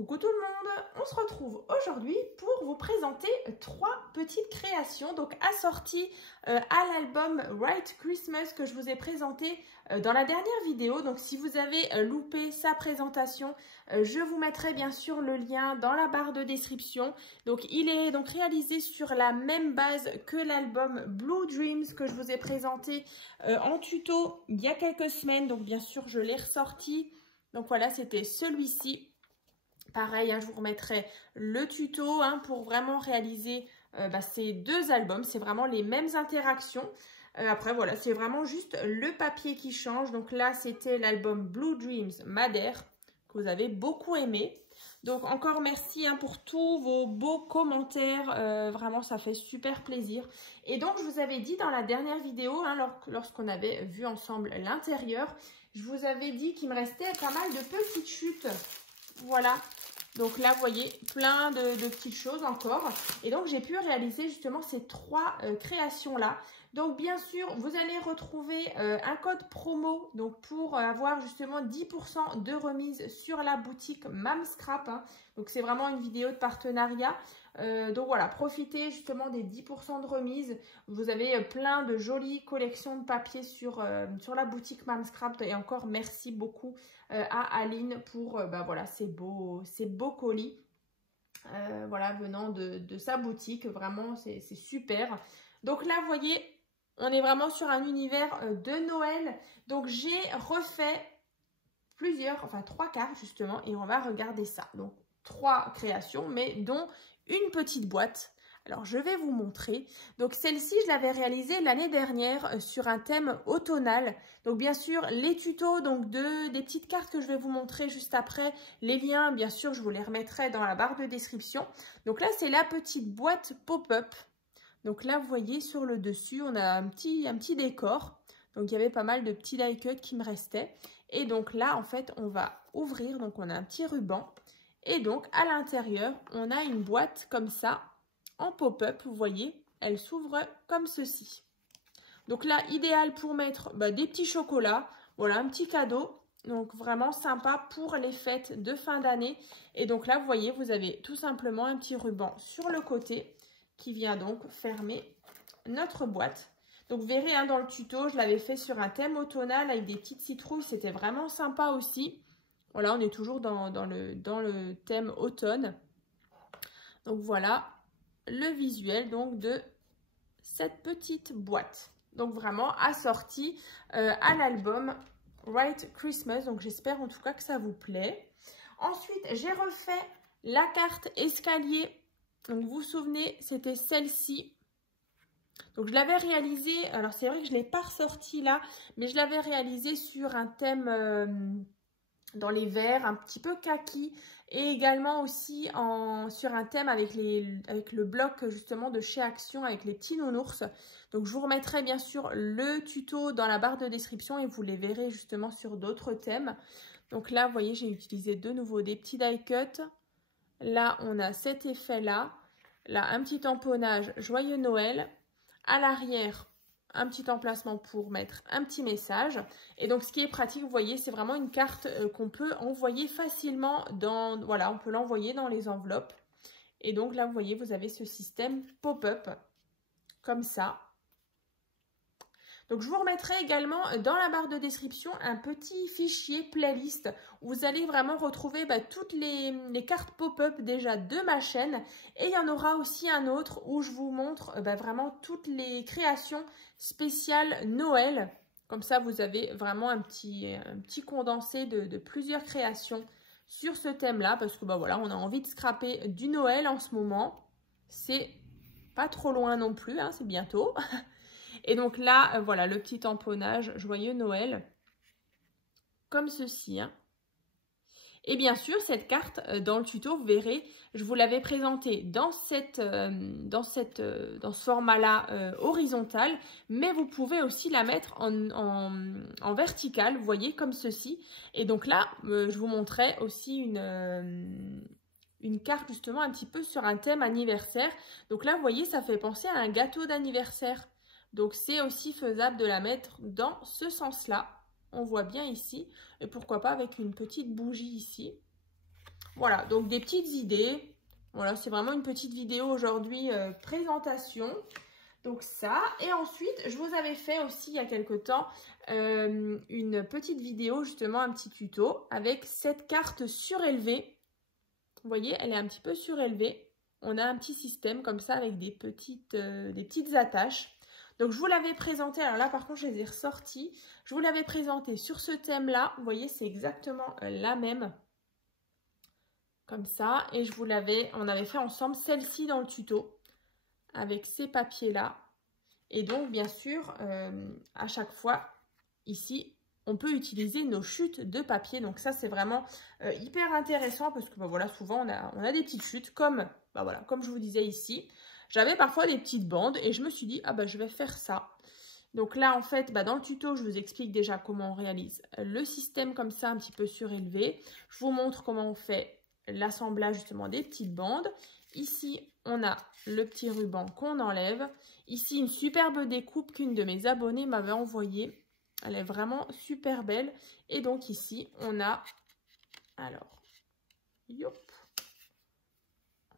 Coucou tout le monde, on se retrouve aujourd'hui pour vous présenter 3 petites créations donc assorties à l'album White Christmas que je vous ai présenté dans la dernière vidéo. Donc si vous avez loupé sa présentation, je vous mettrai bien sûr le lien dans la barre de description. Donc il est donc réalisé sur la même base que l'album Blue Dreams que je vous ai présenté en tuto il y a quelques semaines. Donc bien sûr je l'ai ressorti. Donc voilà, c'était celui-ci. Pareil, je vous remettrai le tuto pour vraiment réaliser ces 2 albums. C'est vraiment les mêmes interactions. Après, voilà, c'est vraiment juste le papier qui change. Donc là, c'était l'album Blue Dreams Madère que vous avez beaucoup aimé. Donc encore merci pour tous vos beaux commentaires. Vraiment, ça fait super plaisir. Et donc, je vous avais dit dans la dernière vidéo, lorsqu'on avait vu ensemble l'intérieur, je vous avais dit qu'il me restait pas mal de petites chutes. Voilà, donc là vous voyez plein de petites choses encore. Et donc j'ai pu réaliser justement ces 3 créations là. Donc bien sûr vous allez retrouver un code promo donc pour avoir justement 10% de remise sur la boutique Mamscrap. Donc c'est vraiment une vidéo de partenariat. Donc voilà, profitez justement des 10% de remise. Vous avez plein de jolies collections de papier sur la boutique Mamscrap. Et encore merci beaucoup à Aline pour voilà, ces beaux colis. Voilà, venant de sa boutique. Vraiment, c'est super. Donc là, vous voyez, on est vraiment sur un univers de Noël. Donc j'ai refait 3 cartes justement. Et on va regarder ça. Donc 3 créations, mais dont une petite boîte. Alors, je vais vous montrer. Donc, celle-ci, je l'avais réalisée l'année dernière sur un thème automnal. Donc, bien sûr, les tutos des petites cartes que je vais vous montrer juste après. Les liens, bien sûr, je vous les remettrai dans la barre de description. Donc là, c'est la petite boîte pop-up. Donc là, vous voyez, sur le dessus, on a un petit décor. Donc, il y avait pas mal de petits die cuts qui me restaient. Et donc là, en fait, on va ouvrir. Donc, on a un petit ruban. Et donc, à l'intérieur, on a une boîte comme ça, en pop-up, vous voyez, elle s'ouvre comme ceci. Donc là, idéal pour mettre des petits chocolats, voilà, un petit cadeau. Donc vraiment sympa pour les fêtes de fin d'année. Et donc là, vous voyez, vous avez tout simplement un petit ruban sur le côté qui vient donc fermer notre boîte. Donc vous verrez, dans le tuto, je l'avais fait sur un thème automnal avec des petites citrouilles. C'était vraiment sympa aussi. Voilà, on est toujours dans le thème automne. Donc voilà le visuel donc de cette petite boîte. Donc vraiment assortie à l'album White Christmas. Donc j'espère en tout cas que ça vous plaît. Ensuite, j'ai refait la carte escalier. Donc vous vous souvenez, c'était celle-ci. Donc je l'avais réalisée, alors c'est vrai que je ne l'ai pas ressortie là, mais je l'avais réalisée sur un thème dans les verts, un petit peu kaki, et également aussi sur un thème avec le bloc justement de chez Action avec les petits nounours. Donc je vous remettrai bien sûr le tuto dans la barre de description et vous les verrez justement sur d'autres thèmes. Donc là, vous voyez, j'ai utilisé de nouveau des petits die cuts. Là, on a cet effet-là. Là, un petit tamponnage Joyeux Noël. À l'arrière, un petit emplacement pour mettre un petit message. Et donc, ce qui est pratique, vous voyez, c'est vraiment une carte qu'on peut envoyer facilement voilà, on peut l'envoyer dans les enveloppes. Et donc là, vous voyez, vous avez ce système pop-up, comme ça. Donc, je vous remettrai également dans la barre de description un petit fichier playlist où vous allez vraiment retrouver toutes les cartes pop-up déjà de ma chaîne. Et il y en aura aussi un autre où je vous montre vraiment toutes les créations spéciales Noël. Comme ça, vous avez vraiment un petit condensé de plusieurs créations sur ce thème-là. Parce que voilà, on a envie de scraper du Noël en ce moment. C'est pas trop loin non plus, c'est bientôt. Et donc là, voilà, le petit tamponnage Joyeux Noël, comme ceci. Et bien sûr, cette carte, dans le tuto, vous verrez, je vous l'avais présentée dans ce format-là horizontal, mais vous pouvez aussi la mettre en vertical, vous voyez, comme ceci. Et donc là, je vous montrais aussi une carte justement un petit peu sur un thème anniversaire. Donc là, vous voyez, ça fait penser à un gâteau d'anniversaire. Donc, c'est aussi faisable de la mettre dans ce sens-là. On voit bien ici. Et pourquoi pas avec une petite bougie ici. Voilà, donc des petites idées. Voilà, c'est vraiment une petite vidéo aujourd'hui, présentation. Donc ça, et ensuite, je vous avais fait aussi il y a quelque temps une petite vidéo, justement un petit tuto avec cette carte surélevée. Vous voyez, elle est un petit peu surélevée. On a un petit système comme ça avec des petites attaches. Donc je vous l'avais présenté, alors là par contre je les ai ressorties. Je vous l'avais présenté sur ce thème-là. Vous voyez, c'est exactement la même. Comme ça, et on avait fait ensemble celle-ci dans le tuto avec ces papiers-là. Et donc, bien sûr, à chaque fois, ici, on peut utiliser nos chutes de papier. Donc ça, c'est vraiment hyper intéressant parce que bah, voilà, souvent, on a des petites chutes comme, bah, voilà, comme je vous disais ici. J'avais parfois des petites bandes et je me suis dit, ah bah, je vais faire ça. Donc là, en fait, bah, dans le tuto, je vous explique déjà comment on réalise le système comme ça, un petit peu surélevé. Je vous montre comment on fait l'assemblage justement des petites bandes. Ici, on a le petit ruban qu'on enlève. Ici, une superbe découpe qu'une de mes abonnées m'avait envoyée. Elle est vraiment super belle. Et donc ici, on a, alors, yop,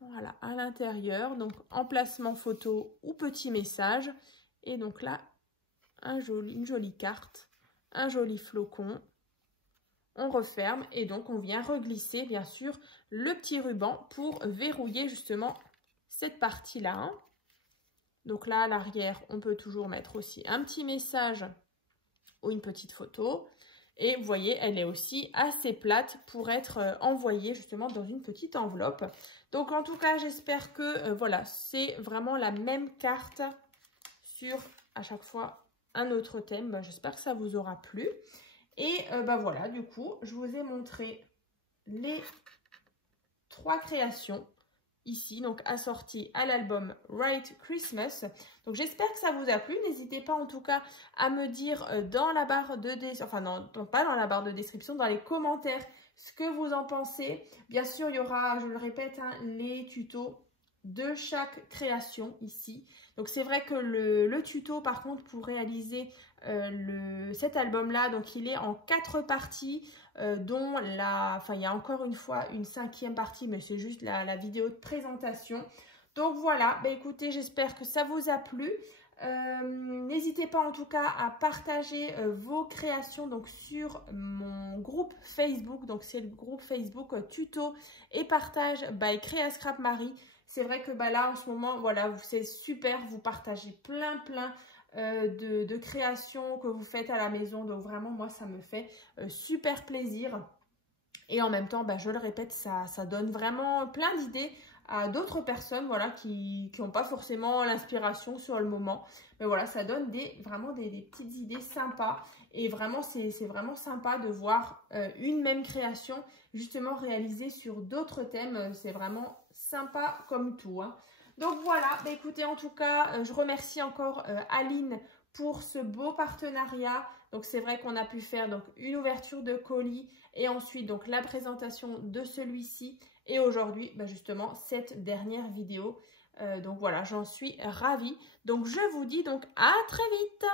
voilà, à l'intérieur, donc emplacement photo ou petit message. Et donc là, une jolie carte, un joli flocon. On referme et donc on vient reglisser bien sûr le petit ruban pour verrouiller justement cette partie-là. Hein. Donc là à l'arrière, on peut toujours mettre aussi un petit message ou une petite photo. Et vous voyez, elle est aussi assez plate pour être envoyée justement dans une petite enveloppe. Donc en tout cas, j'espère que voilà, c'est vraiment la même carte sur à chaque fois un autre thème. Ben, j'espère que ça vous aura plu. Et bah voilà, du coup, je vous ai montré les 3 créations ici, donc assorties à l'album Write Christmas. Donc j'espère que ça vous a plu. N'hésitez pas en tout cas à me dire dans la barre de description, enfin non, pas dans la barre de description, dans les commentaires ce que vous en pensez. Bien sûr, il y aura, je le répète, hein, les tutos de chaque création ici. Donc c'est vrai que le tuto par contre pour réaliser cet album là, donc il est en 4 parties dont il y a encore une fois une 5e partie, mais c'est juste la vidéo de présentation. Donc voilà, bah écoutez, j'espère que ça vous a plu. N'hésitez pas en tout cas à partager vos créations donc sur mon groupe Facebook. Donc c'est le groupe Facebook tuto et partage by Créa Scrap Marie. C'est vrai que bah, là en ce moment, voilà, c'est super, vous partagez plein de créations que vous faites à la maison. Donc vraiment, moi, ça me fait super plaisir. Et en même temps, bah, je le répète, ça donne vraiment plein d'idées à d'autres personnes voilà, qui n'ont pas forcément l'inspiration sur le moment. Mais voilà, ça donne vraiment des petites idées sympas. Et vraiment, c'est vraiment sympa de voir une même création justement réalisée sur d'autres thèmes. C'est vraiment sympa comme tout. Hein. Donc voilà, bah, écoutez, en tout cas, je remercie encore Aline pour ce beau partenariat. Donc c'est vrai qu'on a pu faire donc, une ouverture de colis et ensuite donc la présentation de celui-ci. Et aujourd'hui, bah, justement, cette dernière vidéo. Donc voilà, j'en suis ravie. Donc je vous dis donc à très vite.